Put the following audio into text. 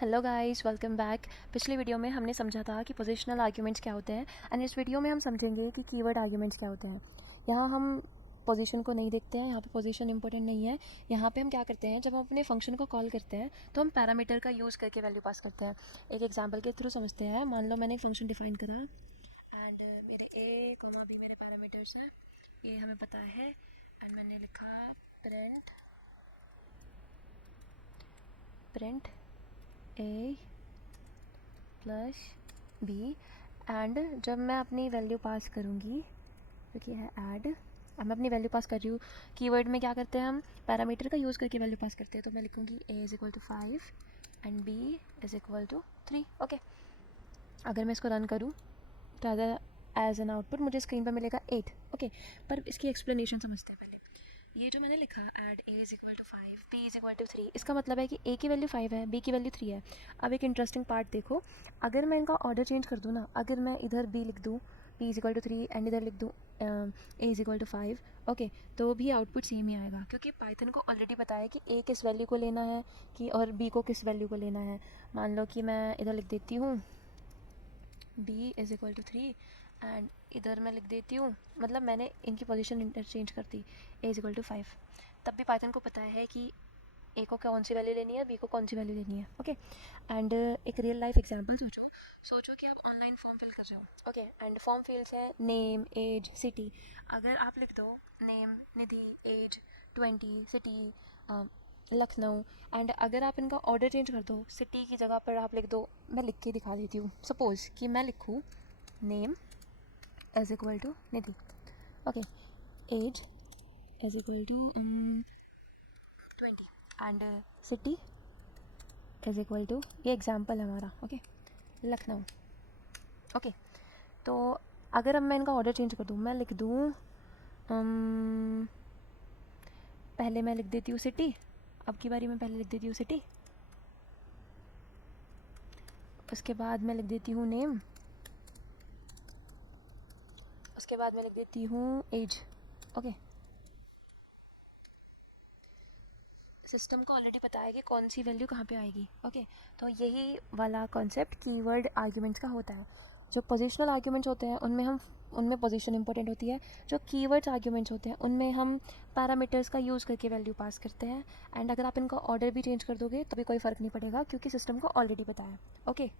Hello guys, welcome back. पिछली video में हमने समझा था कि पोजिशनल आर्ग्यूमेंट्स क्या होते हैं एंड इस वीडियो में हम समझेंगे कि कीवर्ड आर्ग्यूमेंट्स क्या होते हैं। यहाँ हम पोजीशन को नहीं देखते हैं, यहाँ पे पोजीशन इंपॉर्टेंट नहीं है। यहाँ पे हम क्या करते हैं, जब हम अपने फंक्शन को कॉल करते हैं तो हम पैरामीटर का यूज़ करके वैल्यू पास करते हैं। एक एग्जाम्पल के थ्रू समझते हैं। मान लो मैंने एक फंक्शन डिफाइन करा एंड मेरे ए कॉमा बी मेरे पैरामीटर्स हैं, ये हमें पता है। एंड मैंने लिखा print a plus b and जब मैं अपनी वैल्यू पास करूँगी, जो कि है ऐड, अब मैं अपनी वैल्यू पास कर रही हूँ। कीवर्ड में क्या करते हैं, हम पैरामीटर का यूज़ करके वैल्यू पास करते हैं। तो मैं लिखूँगी a is equal to 5 and b is equal to 3। Okay, अगर मैं इसको रन करूँ तो एज एन आउटपुट मुझे स्क्रीन पर मिलेगा 8। ओके, पर इसकी एक्सप्लेनेशन समझते हैं पहले। ये जो मैंने लिखा add a is equal to 5 b is equal to 3, इसका मतलब है कि a की वैल्यू 5 है, b की वैल्यू 3 है। अब एक इंटरेस्टिंग पार्ट देखो, अगर मैं इनका ऑर्डर चेंज कर दूँ ना, अगर मैं इधर b लिख दूँ b is equal to 3 and इधर लिख दूँ a is equal to 5, okay, तो भी आउटपुट सेम ही आएगा, क्योंकि पाइथन को ऑलरेडी पता है कि a किस वैल्यू को लेना है कि और b को किस वैल्यू को लेना है। मान लो कि मैं इधर लिख देती हूँ b is equal to 3 and इधर मैं लिख देती हूँ, मतलब मैंने इनकी पोजीशन इंटरचेंज कर दी, a इज़ इक्वल टू 5। तब भी पाइथन को पता है कि a को कौन सी वैल्यू लेनी है, b को कौन सी वैल्यू लेनी है। ओके, एंड एक रियल लाइफ एग्जांपल सोचो कि आप ऑनलाइन फॉर्म फिल कर रहे हो। ओके, एंड फॉर्म फिल्स है नेम, एज, सिटी। अगर आप लिख दो name Nidhi, age 20, city Lucknow, and अगर आप इनका ऑर्डर चेंज कर दो, सिटी की जगह पर आप लिख दो, मैं लिख के दिखा देती हूँ। सपोज़ कि मैं लिखूँ name age equal to Nidhi, okay, age age equal to 20 and city is equal to, ये एग्जाम्पल है हमारा, ओके, लखनऊ। ओके, तो अगर अब मैं इनका ऑर्डर चेंज कर दूँ, मैं लिख दूँ पहले मैं लिख देती हूँ सिटी, अब की बारी मैं पहले लिख देती हूँ सिटी, उसके बाद मैं लिख देती हूँ नेम, उसके बाद मैं लिख देती हूँ एज। ओके, सिस्टम को ऑलरेडी पता है कि कौन सी वैल्यू कहाँ पे आएगी। ओके, तो यही वाला कॉन्सेप्ट कीवर्ड आर्ग्यूमेंट्स का होता है। जो पोजिशनल आर्ग्यूमेंट्स होते हैं उनमें पोजीशन इंपॉर्टेंट होती है। जो कीवर्ड्स आर्ग्यूमेंट्स होते हैं उनमें हम पैरामीटर्स का यूज़ करके वैल्यू पास करते हैं। एंड अगर आप इनका ऑर्डर भी चेंज कर दोगे तो भी कोई फ़र्क नहीं पड़ेगा, क्योंकि सिस्टम को ऑलरेडी पता है। ओके।